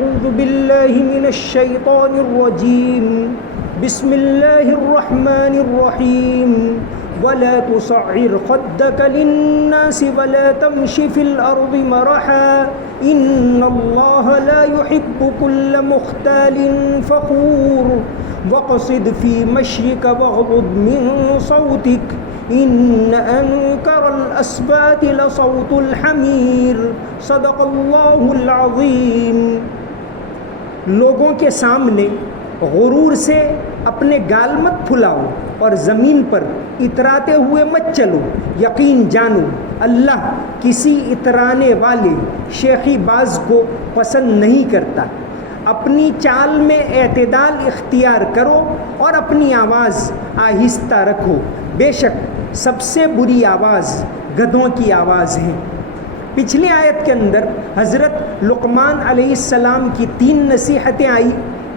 أعوذ بالله من الشيطان الرجيم بسم الله الرحمن الرحيم ولا تصعر خدك للناس ولا تمش في الأرض مرحا إن الله لا يحب كل مختال فخور واقصد في مشيك واغضض من صوتك إن أنكر الأصوات لصوت الحمير صدق اللہ العظیم۔ لوگوں کے سامنے غرور سے اپنے گال مت پھلاؤ اور زمین پر اتراتے ہوئے مت چلو، یقین جانو اللہ کسی اترانے والے شیخی باز کو پسند نہیں کرتا۔ اپنی چال میں اعتدال اختیار کرو اور اپنی آواز آہستہ رکھو، بے شک سب سے بری آواز گدھوں کی آواز ہے۔ پچھلی آیت کے اندر حضرت لقمان علیہ السلام کی 3 نصیحتیں آئی،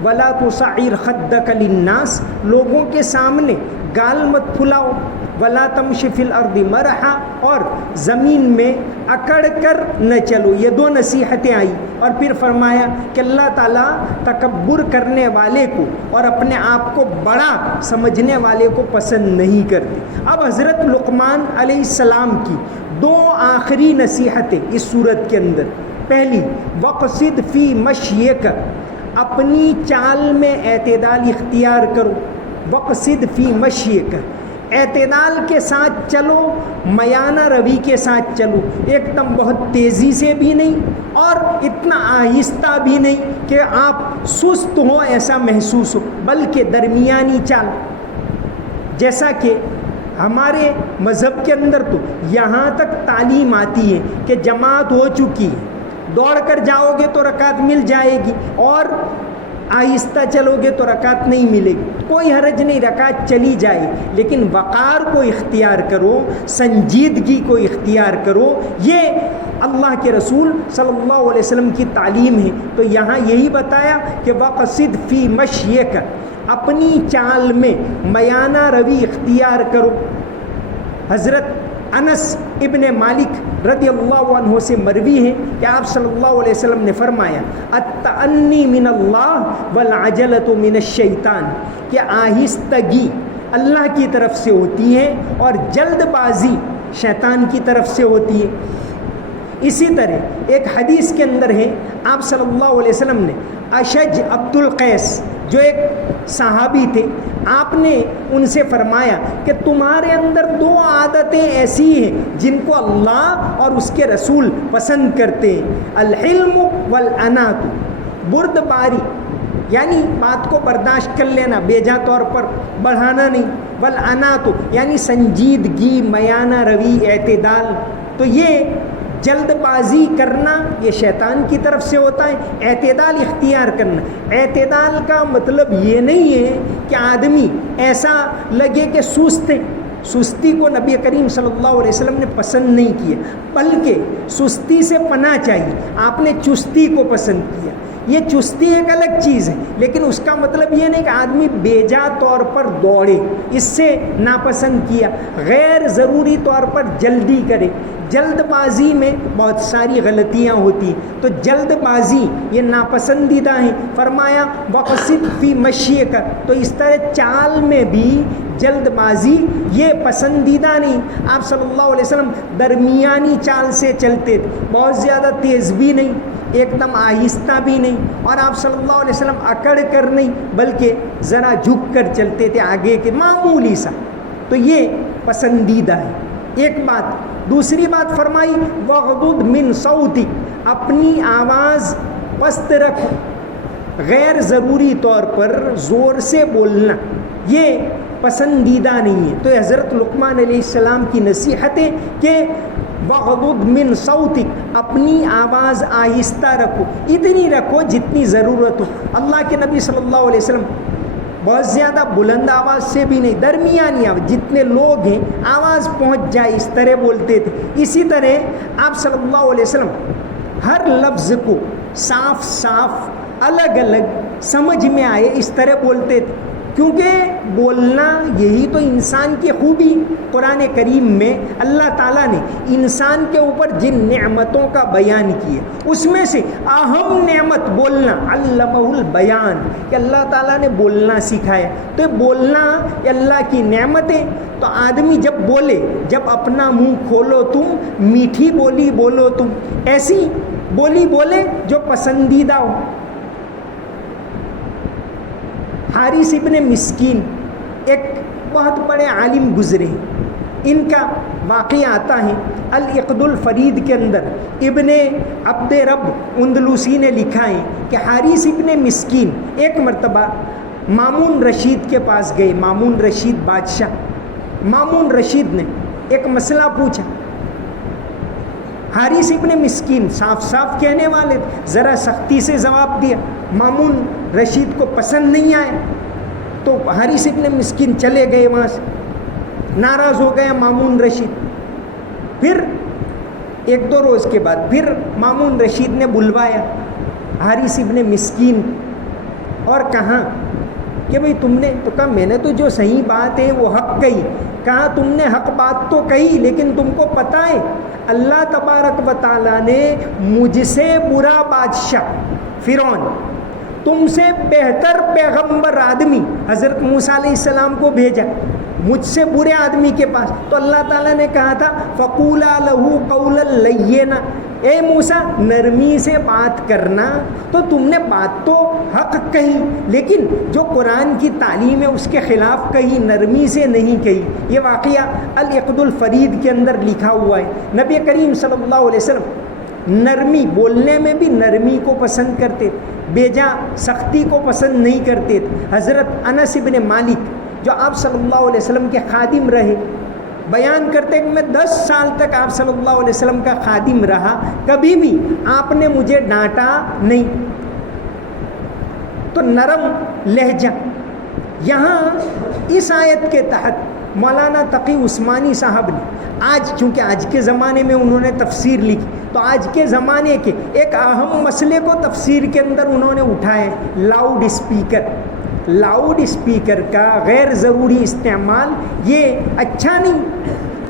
ولا تصعر خدک للناس، لوگوں کے سامنے گال مت پھلاؤ، ولا تمشی فی الارض مرحا، اور زمین میں اکڑ کر نہ چلو، یہ 2 نصیحتیں آئی۔ اور پھر فرمایا کہ اللہ تعالیٰ تکبر کرنے والے کو اور اپنے آپ کو بڑا سمجھنے والے کو پسند نہیں کرتے۔ اب حضرت لقمان علیہ السلام کی 2 آخری نصیحتیں اس صورت کے اندر، پہلی وقصد فی مشیک، اپنی چال میں اعتدال اختیار کرو، وقصد فی مشیک، اعتدال کے ساتھ چلو، میانہ روی کے ساتھ چلو، ایک دم بہت تیزی سے بھی نہیں اور اتنا آہستہ بھی نہیں کہ آپ سست ہو ایسا محسوس ہو، بلکہ درمیانی چال۔ جیسا کہ ہمارے مذہب کے اندر تو یہاں تک تعلیم آتی ہے کہ جماعت ہو چکی ہے، دوڑ کر جاؤ گے تو رکعت مل جائے گی اور آہستہ چلو گے تو رکعت نہیں ملے گی، کوئی حرج نہیں، رکعت چلی جائے، لیکن وقار کو اختیار کرو، سنجیدگی کو اختیار کرو، یہ اللہ کے رسول صلی اللہ علیہ وسلم کی تعلیم ہے۔ تو یہاں یہی بتایا کہ وقصد فی مشیک، اپنی چال میں میانہ روی اختیار کرو۔ حضرت انس ابن مالک رضی اللہ عنہ سے مروی ہے کہ آپ صلی اللہ علیہ وسلم نے فرمایا التأنی من اللہ والعجلۃ من الشیطان، کہ آہستگی اللہ کی طرف سے ہوتی ہے اور جلد بازی شیطان کی طرف سے ہوتی ہے۔ اسی طرح ایک حدیث کے اندر ہے، آپ صلی اللہ علیہ وسلم نے اشج عبد القیس جو ایک صحابی تھے، آپ نے ان سے فرمایا کہ تمہارے اندر 2 عادتیں ایسی ہیں جن کو اللہ اور اس کے رسول پسند کرتے ہیں، الحلم والانات، بردباری یعنی بات کو برداشت کر لینا، بیجا طور پر بڑھانا نہیں، والانات یعنی سنجیدگی، میانہ روی، اعتدال۔ تو یہ جلد بازی کرنا یہ شیطان کی طرف سے ہوتا ہے، اعتدال اختیار کرنا۔ اعتدال کا مطلب یہ نہیں ہے کہ آدمی ایسا لگے کہ سست ہے، سستی کو نبی کریم صلی اللہ علیہ وسلم نے پسند نہیں کیا، بلکہ سستی سے پناہ چاہیے، آپ نے چستی کو پسند کیا۔ یہ چستی ایک الگ چیز ہے، لیکن اس کا مطلب یہ نہیں کہ آدمی بیجا طور پر دوڑے، اس سے ناپسند کیا، غیر ضروری طور پر جلدی کرے۔ جلد بازی میں بہت ساری غلطیاں ہوتی ہیں، تو جلد بازی یہ ناپسندیدہ ہیں۔ فرمایا وقصد فی مشیک، تو اس طرح چال میں بھی جلد بازی یہ پسندیدہ نہیں۔ آپ صلی اللہ علیہ وسلم درمیانی چال سے چلتے تھے، بہت زیادہ تیز بھی نہیں، ایک دم آہستہ بھی نہیں، اور آپ صلی اللہ علیہ وسلم اکڑ کر نہیں بلکہ ذرا جھک کر چلتے تھے آگے کے، معمولی سا، تو یہ پسندیدہ ہے۔ ایک بات، دوسری بات فرمائی وغضض من صوتک، اپنی آواز پست رکھو، غیر ضروری طور پر زور سے بولنا یہ پسندیدہ نہیں ہے۔ تو حضرت لقمان علیہ السلام کی نصیحتیں کہ وغضض من صوتک، اپنی آواز آہستہ رکھو، اتنی رکھو جتنی ضرورت ہو۔ اللہ کے نبی صلی اللہ علیہ وسلم بہت زیادہ بلند آواز سے بھی نہیں، درمیانی آواز، جتنے لوگ ہیں آواز پہنچ جائے اس طرح بولتے تھے۔ اسی طرح آپ صلی اللہ علیہ وسلم ہر لفظ کو صاف صاف الگ الگ سمجھ میں آئے اس طرح بولتے تھے، کیونکہ بولنا یہی تو انسان کی خوبی. قرآن کریم میں اللہ تعالیٰ نے انسان کے اوپر جن نعمتوں کا بیان کیا اس میں سے اہم نعمت بولنا، علمہ البیان، کہ اللہ تعالیٰ نے بولنا سکھایا. تو بولنا اللہ کی نعمتیں. تو آدمی جب بولے، جب اپنا منہ کھولو تم، میٹھی بولی بولو تم، ایسی بولی بولے جو پسندیدہ ہو. حارث ابن مسکین ایک بہت بڑے عالم گزرے. ان کا واقعہ آتا ہے العقد الفرید کے اندر. ابن عبد رب اندلوسی نے لکھا ہے کہ حارث ابن مسکین ایک مرتبہ مامون رشید کے پاس گئے. مامون رشید بادشاہ. مامون رشید نے ایک مسئلہ پوچھا. حارث ابن مسکین صاف صاف کہنے والے تھے، ذرا سختی سے جواب دیا. مامون رشید کو پسند نہیں آیا تو حارث ابن مسکین چلے گئے وہاں سے. ناراض ہو گیا مامون رشید. پھر ایک دو روز کے بعد پھر مامون رشید نے بلوایا حارث ابن مسکین اور کہا کہ بھئی تم نے تو کہا میں نے تو جو صحیح بات ہے وہ حق کہی. کہا تم نے حق بات تو کہی لیکن تم کو پتہ ہے اللہ تبارک و تعالیٰ نے مجھ سے برا بادشاہ فرعون، تم سے بہتر پیغمبر آدمی حضرت موسیٰ علیہ السلام کو بھیجا مجھ سے برے آدمی کے پاس. تو اللہ تعالیٰ نے کہا تھا فَقُولَا لَهُ قَوْلًا لَيِّنًا، اے موسیٰ نرمی سے بات کرنا. تو تم نے بات تو حق کہی لیکن جو قرآن کی تعلیم ہے اس کے خلاف کہی، نرمی سے نہیں کہی. یہ واقعہ العقد الفرید کے اندر لکھا ہوا ہے. نبی کریم صلی اللہ علیہ وسلم نرمی بولنے میں بھی نرمی کو پسند کرتے، بیجا سختی کو پسند نہیں کرتے. حضرت انس ابن مالک جو آپ صلی اللہ علیہ وسلم کے خادم رہے بیان کرتے کہ میں 10 سال تک آپ صلی اللہ علیہ وسلم کا خادم رہا، کبھی بھی آپ نے مجھے ڈانٹا نہیں. تو نرم لہجہ. یہاں اس آیت کے تحت مولانا تقی عثمانی صاحب نے چونکہ آج کے زمانے میں انہوں نے تفسیر لکھی تو آج کے زمانے کے ایک اہم مسئلے کو تفسیر کے اندر انہوں نے اٹھایا ہے لاؤڈ اسپیکر. لاؤڈ اسپیکر کا غیر ضروری استعمال یہ اچھا نہیں.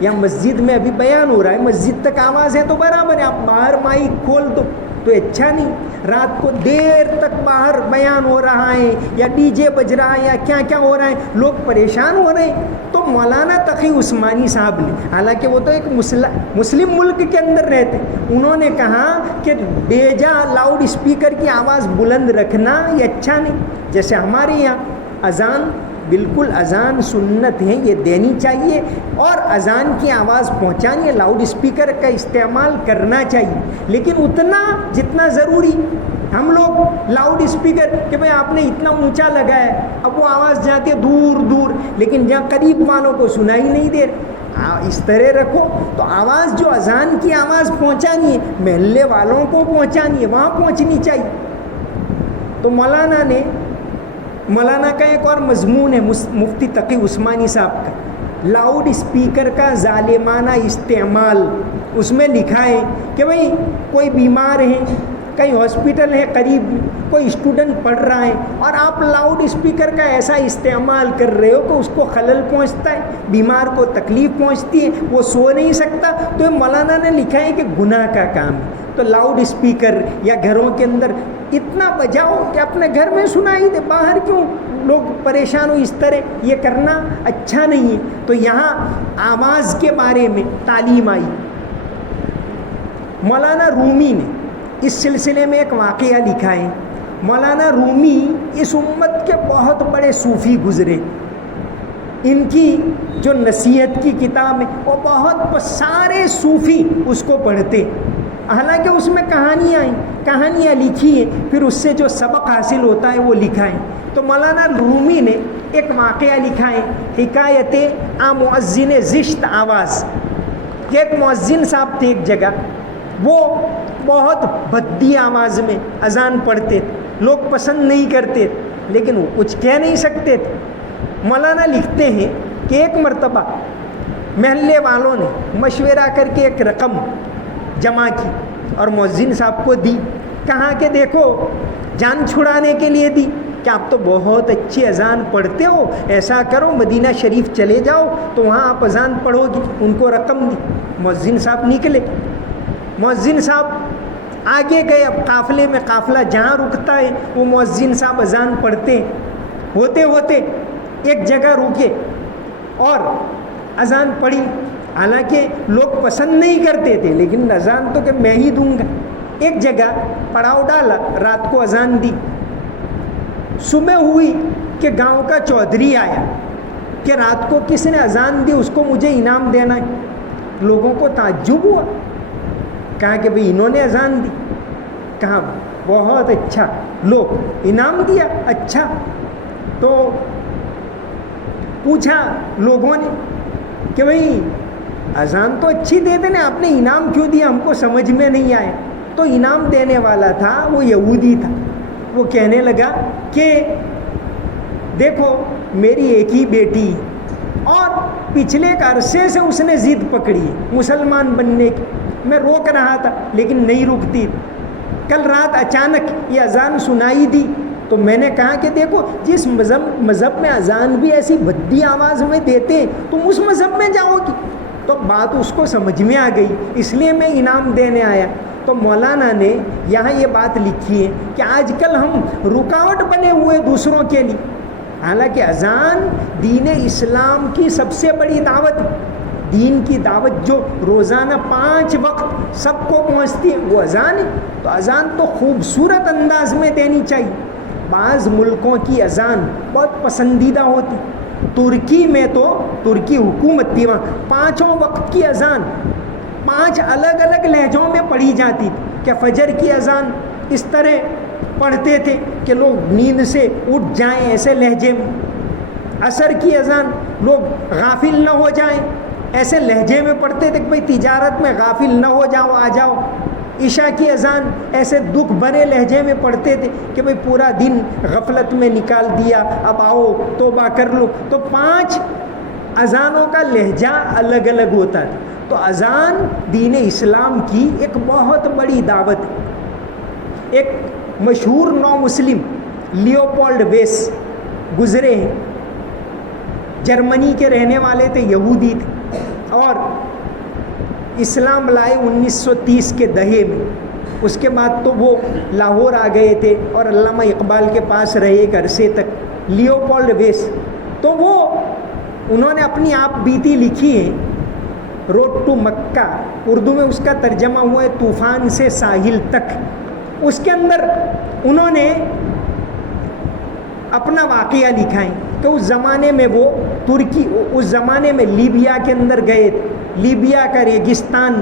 یا مسجد میں ابھی بیان ہو رہا ہے، مسجد تک آواز ہے تو برابر ہے، آپ باہر مائک کھول دو تو اچھا نہیں. رات کو دیر تک باہر بیان ہو رہا ہے یا ڈی جے بج رہا ہے یا کیا کیا ہو رہا ہے، لوگ پریشان ہو رہے ہیں. تو مولانا تقی عثمانی صاحب نے، حالانکہ وہ تو ایک مسلم ملک کے اندر رہتے، انہوں نے کہا کہ بیجا لاؤڈ اسپیکر کی آواز بلند رکھنا یہ اچھا نہیں. جیسے ہمارے یہاں اذان، بالکل اذان سنت ہے، یہ دینی چاہیے اور اذان کی آواز پہنچانی ہے، لاؤڈ اسپیکر کا استعمال کرنا چاہیے لیکن اتنا جتنا ضروری. ہم لوگ لاؤڈ اسپیکر کہ بھئی آپ نے اتنا اونچا لگایا ہے، اب وہ آواز جاتی ہے دور دور لیکن جہاں قریب والوں کو سنائی نہیں دے رہے. اس طرح رکھو تو آواز جو اذان کی آواز پہنچانی ہے محلے والوں کو پہنچانی ہے، وہاں پہنچنی چاہیے. تو مولانا کا ایک اور مضمون ہے مفتی تقی عثمانی صاحب کا، لاؤڈ اسپیکر کا ظالمانہ استعمال. اس میں لکھا ہے کہ بھئی کوئی بیمار ہے، کہیں ہاسپٹل ہے قریب، کوئی اسٹوڈنٹ پڑھ رہا ہے اور آپ لاؤڈ اسپیکر کا ایسا استعمال کر رہے ہو کہ اس کو خلل پہنچتا ہے، بیمار کو تکلیف پہنچتی ہے، وہ سو نہیں سکتا. تو مولانا نے لکھا ہے کہ گناہ کا کام ہے. تو لاؤڈ اسپیکر یا گھروں کے اندر اتنا بجاؤ کہ اپنے گھر میں سنائی دے، باہر کیوں لوگ پریشان ہو، اس طرح یہ کرنا اچھا نہیں ہے. تو یہاں آواز کے بارے میں تعلیم آئی. مولانا رومی نے اس سلسلے میں ایک واقعہ لکھا ہے. مولانا رومی اس امت کے بہت بڑے صوفی گزرے. ان کی جو نصیحت کی کتاب ہے وہ بہت سارے صوفی اس کو پڑھتے، حالانکہ اس میں کہانیاں لکھی ہیں، پھر اس سے جو سبق حاصل ہوتا ہے وہ لکھا ہے. تو مولانا رومی نے ایک واقعہ لکھا ہے حکایت مؤذن زشت آواز. کہ ایک مؤذن صاحب تھے ایک جگہ، وہ بہت بھدی آواز میں اذان پڑھتے تھے، لوگ پسند نہیں کرتے لیکن وہ کچھ کہہ نہیں سکتے تھے. مولانا لکھتے ہیں کہ ایک مرتبہ محلے والوں نے مشورہ کر کے ایک رقم جمع کی اور مؤذن صاحب کو دی. کہا کہ دیکھو جان چھڑانے کے لیے دی، کہ آپ تو بہت اچھی اذان پڑھتے ہو، ایسا کرو مدینہ شریف چلے جاؤ تو وہاں آپ اذان پڑھو گی۔ ان کو رقم دی، مؤذن صاحب نکلے، مؤذن صاحب آگے گئے، اب قافلے میں قافلہ جہاں رکتا ہے وہ مؤذن صاحب اذان پڑھتے ہیں، ہوتے ہوتے ایک جگہ رکے اور اذان پڑھی، حالانکہ لوگ پسند نہیں کرتے تھے لیکن اذان تو کہ میں ہی دوں گا۔ ایک جگہ پڑاؤ ڈالا، رات کو اذان دی، صبح ہوئی کہ گاؤں کا چودھری آیا کہ رات کو کس نے اذان دی اس کو مجھے انعام دینا ہے۔ لوگوں کو تعجب ہوا، کہا کہ بھئی انہوں نے اذان دی، کہا بہت اچھا، لو انعام دیا، اچھا۔ تو پوچھا لوگوں نے کہ بھئی اذان تو اچھی دیتے نا، آپ نے انعام کیوں دیا، ہم کو سمجھ میں نہیں آیا۔ تو انعام دینے والا تھا وہ یہودی تھا، وہ کہنے لگا کہ دیکھو میری ایک ہی بیٹی اور پچھلے ایک عرصے سے اس نے ضد پکڑی ہے مسلمان بننے کی، میں روک رہا تھا لیکن نہیں رکتی، کل رات اچانک یہ اذان سنائی دی تو میں نے کہا کہ دیکھو جس مذہب میں اذان بھی ایسی بھدی آواز میں دیتے ہیں تم اس مذہب میں جاؤ گی۔ تو بات اس کو سمجھ میں آ گئی، اس لیے میں انعام دینے آیا۔ تو مولانا نے یہاں یہ بات لکھی ہے کہ آج کل ہم رکاوٹ بنے ہوئے دوسروں کے لیے، حالانکہ اذان دین اسلام کی سب سے بڑی دعوت ہے۔ دین کی دعوت جو روزانہ 5 وقت سب کو پہنچتی ہے وہ اذان ہے، تو اذان تو خوبصورت انداز میں دینی چاہیے۔ بعض ملکوں کی اذان بہت پسندیدہ ہوتی، ترکی میں تو ترکی حکومت تھی، وہاں 5 وقت کی اذان 5 الگ الگ لہجوں میں پڑھی جاتی تھی کہ فجر کی اذان اس طرح پڑھتے تھے کہ لوگ نیند سے اٹھ جائیں ایسے لہجے میں، عصر کی اذان لوگ غافل نہ ہو جائیں ایسے لہجے میں پڑھتے تھے کہ بھئی تجارت میں غافل نہ ہو جاؤ، آ جاؤ۔ عشاء کی اذان ایسے دکھ بھرے لہجے میں پڑھتے تھے کہ بھئی پورا دن غفلت میں نکال دیا، اب آؤ توبہ کر لو۔ تو 5 اذانوں کا لہجہ الگ الگ ہوتا تھا۔ تو اذان دین اسلام کی ایک بہت بڑی دعوت ہے۔ ایک مشہور نو مسلم لیوپولڈ ویس گزرے ہیں، جرمنی کے رہنے والے تھے، یہودی تھے اور اسلام لائے 1930 کے دہے میں۔ اس کے بعد تو وہ لاہور آ گئے تھے اور علامہ اقبال کے پاس رہے ایک عرصے تک، لیوپولڈ ویس۔ تو وہ انہوں نے اپنی آپ بیتی لکھی ہے، روڈ ٹو مکہ، اردو میں اس کا ترجمہ ہوا ہے طوفان سے ساحل تک۔ اس کے اندر انہوں نے اپنا واقعہ لکھا ہے کہ اس زمانے میں وہ ترکی، اس زمانے میں لیبیا کے اندر گئے تھے، لیبیا کا ریگستان،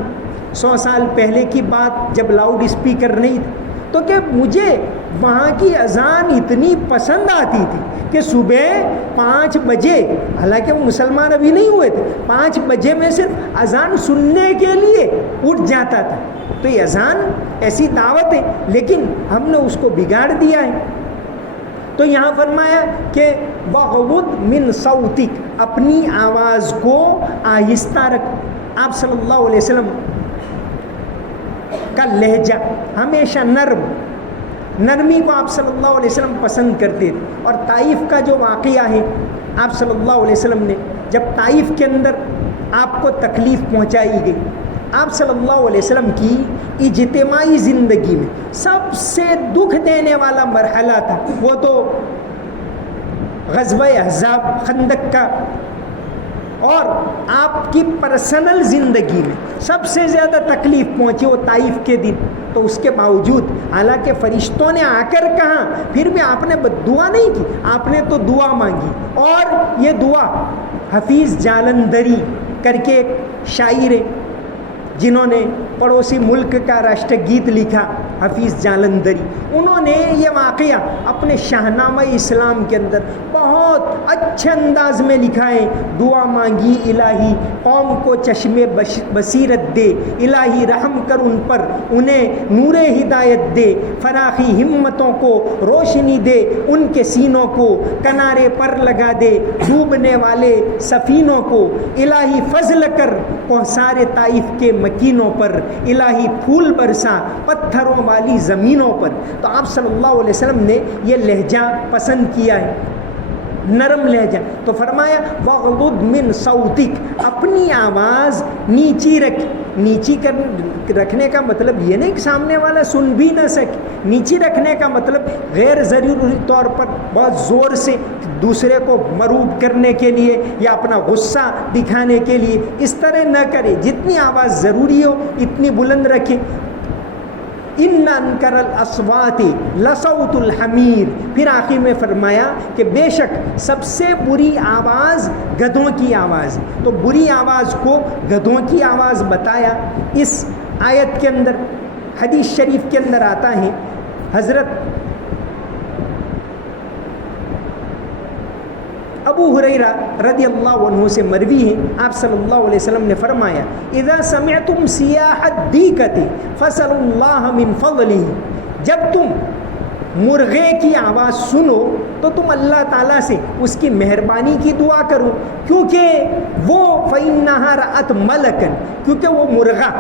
100 سال پہلے کی بات جب لاؤڈ اسپیکر نہیں تھا، تو کہ مجھے وہاں کی اذان اتنی پسند آتی تھی کہ صبح 5 بجے، حالانکہ وہ مسلمان ابھی نہیں ہوئے تھے، 5 بجے میں صرف اذان سننے کے لیے اٹھ جاتا تھا۔ تو یہ اذان ایسی دعوت ہے لیکن ہم نے اس کو بگاڑ دیا ہے۔ تو یہاں فرمایا کہ وَغُضْ مِنْ صَوْتِكَ، اپنی آواز کو آہستہ رکھ۔ آپ صلی اللہ علیہ وسلم کا لہجہ ہمیشہ نرمی کو آپ صلی اللہ علیہ وسلم پسند کرتے تھے۔ اور طائف کا جو واقعہ ہے، آپ صلی اللہ علیہ وسلم نے جب طائف کے اندر آپ کو تکلیف پہنچائی گئی، آپ صلی اللہ علیہ وسلم کی اجتماعی زندگی میں سب سے دکھ دینے والا مرحلہ تھا وہ تو غزوہ احزاب، خندق کا۔ اور آپ کی پرسنل زندگی میں سب سے زیادہ تکلیف پہنچی وہ طائف کے دن۔ تو اس کے باوجود حالانکہ فرشتوں نے آ کر کہا، پھر بھی آپ نے بد دعا نہیں کی، آپ نے تو دعا مانگی۔ اور یہ دعا حفیظ جالندری کر کے ایک شاعر ہے جنہوں نے پڑوسی ملک کا راشٹر گیت لکھا، حفیظ جالندری، انہوں نے یہ واقعہ اپنے شاہنامہ اسلام کے اندر بہت اچھے انداز میں لکھا ہے۔ دعا مانگی الہی قوم کو چشم بصیرت دے، الہی رحم کر ان پر انہیں نور ہدایت دے، فراخی ہمتوں کو روشنی دے، ان کے سینوں کو کنارے پر لگا دے، ڈوبنے والے سفینوں کو الہی فضل کر، کوثار طائف کے مکینوں پر، الہی پھول برسا پتھروں والی زمینوں پر۔ تو آپ صلی اللہ علیہ وسلم نے یہ لہجہ پسند کیا ہے، نرم لہجہ۔ تو فرمایا وَغْضُضْ مِنْ صَوْتِكَ، اپنی آواز نیچی رکھ۔ نیچی رکھنے کا مطلب یہ نہیں کہ سامنے والا سن بھی نہ سکے، نیچی رکھنے کا مطلب غیر ضروری طور پر بہت زور سے دوسرے کو مروب کرنے کے لیے یا اپنا غصہ دکھانے کے لیے اس طرح نہ کرے، جتنی آواز ضروری ہو اتنی بلند رکھے۔ ان انکر الاصوات لصوت الحمیر، پھر آخر میں فرمایا کہ بے شک سب سے بری آواز گدھوں کی آواز۔ تو بری آواز کو گدھوں کی آواز بتایا اس آیت کے اندر۔ حدیث شریف کے اندر آتا ہے، حضرت ابو ہریرہ رضی اللہ عنہ سے مروی ہے، آپ صلی اللہ علیہ وسلم نے فرمایا اذا سمعتم سیاح الدیکۃ فاسألوا اللہ من فضلہ، جب تم مرغے کی آواز سنو تو تم اللہ تعالیٰ سے اس کی مہربانی کی دعا کرو، کیونکہ وہ فإنہا رأت ملکا، کیونکہ وہ مرغہ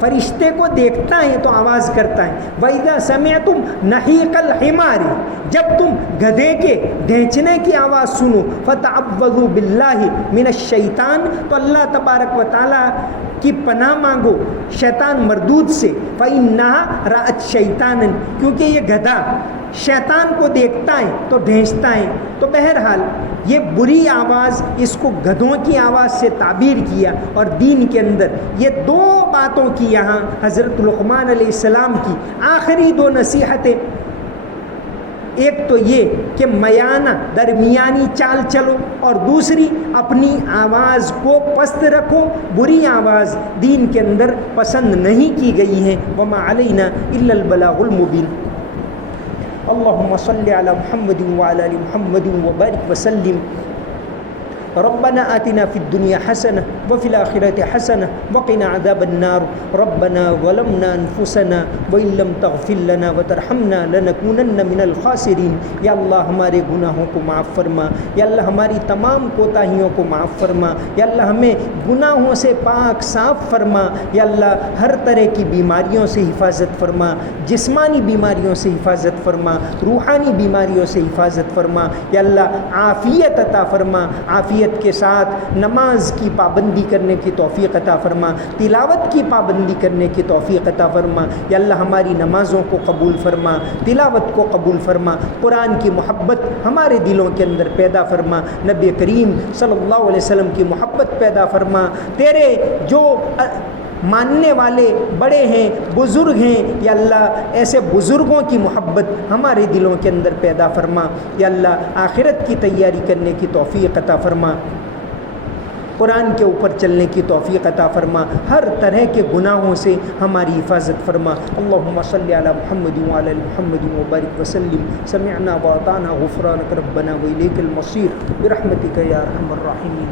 فرشتے کو دیکھتا ہے تو آواز کرتا ہے۔ وَإِذَا سَمِعْتُمْ نَحِيقَ الْحِمَارِ، جب تم گدھے کے ڈھینچنے کی آواز سنو فَتَعَوَّذُوا بِاللَّهِ مِنَ الشَّيْطَانِ، تو اللہ تبارک و تعالیٰ کی پناہ مانگو شیطان مردود سے۔ فَإِنَّهَا رَأَتْ شَيْطَانًا، کیونکہ یہ گدھا شیطان کو دیکھتا ہے تو ڈھینچتا ہے۔ تو بہرحال یہ بری آواز، اس کو گدھوں کی آواز سے تعبیر کیا۔ اور دین کے اندر یہ دو باتوں کی یہاں حضرت لقمان علیہ السلام کی آخری دو نصیحتیں، ایک تو یہ کہ میانہ درمیانی چال چلو، اور دوسری اپنی آواز کو پست رکھو۔ بری آواز دین کے اندر پسند نہیں کی گئی ہے۔ وما علینا الا البلاغ المبین۔ اللهم صل على محمد وعلى آل محمد وبارك وسلم۔ ربنا آتنا في الدنيا حسنة وفي الآخرة حسنة وقنا عذاب النار۔ ربنا ظلمنا أنفسنا وإن لم تغفر لنا وترحمنا لنكونن من الخاسرين۔ یا اللہ ہمارے گناہوں کو معاف فرما، یا اللہ ہماری تمام کوتاہیوں کو معاف فرما، یا اللہ ہمیں گناہوں سے پاک صاف فرما، یا اللہ ہر طرح کی بیماریوں سے حفاظت فرما، جسمانی بیماریوں سے حفاظت فرما، روحانی بیماریوں سے حفاظت فرما، یا اللہ عافیت عطا فرما، عافیت کے ساتھ نماز کی پابندی کرنے کی توفیق عطا فرما، تلاوت کی پابندی کرنے کی توفیق عطا فرما، یا اللہ ہماری نمازوں کو قبول فرما، تلاوت کو قبول فرما، قرآن کی محبت ہمارے دلوں کے اندر پیدا فرما، نبی کریم صلی اللہ علیہ وسلم کی محبت پیدا فرما، تیرے جو ماننے والے بڑے ہیں، بزرگ ہیں، یا اللہ ایسے بزرگوں کی محبت ہمارے دلوں کے اندر پیدا فرما، یا اللہ آخرت کی تیاری کرنے کی توفیق عطا فرما، قرآن کے اوپر چلنے کی توفیق عطا فرما، ہر طرح کے گناہوں سے ہماری حفاظت فرما۔ اللہم صلی علی محمد وعلی آل محمد وبارک وسلم۔ سمعنا واطعنا غفرانک ربنا وإلیک المصیر برحمتک یا ارحم الراحمین۔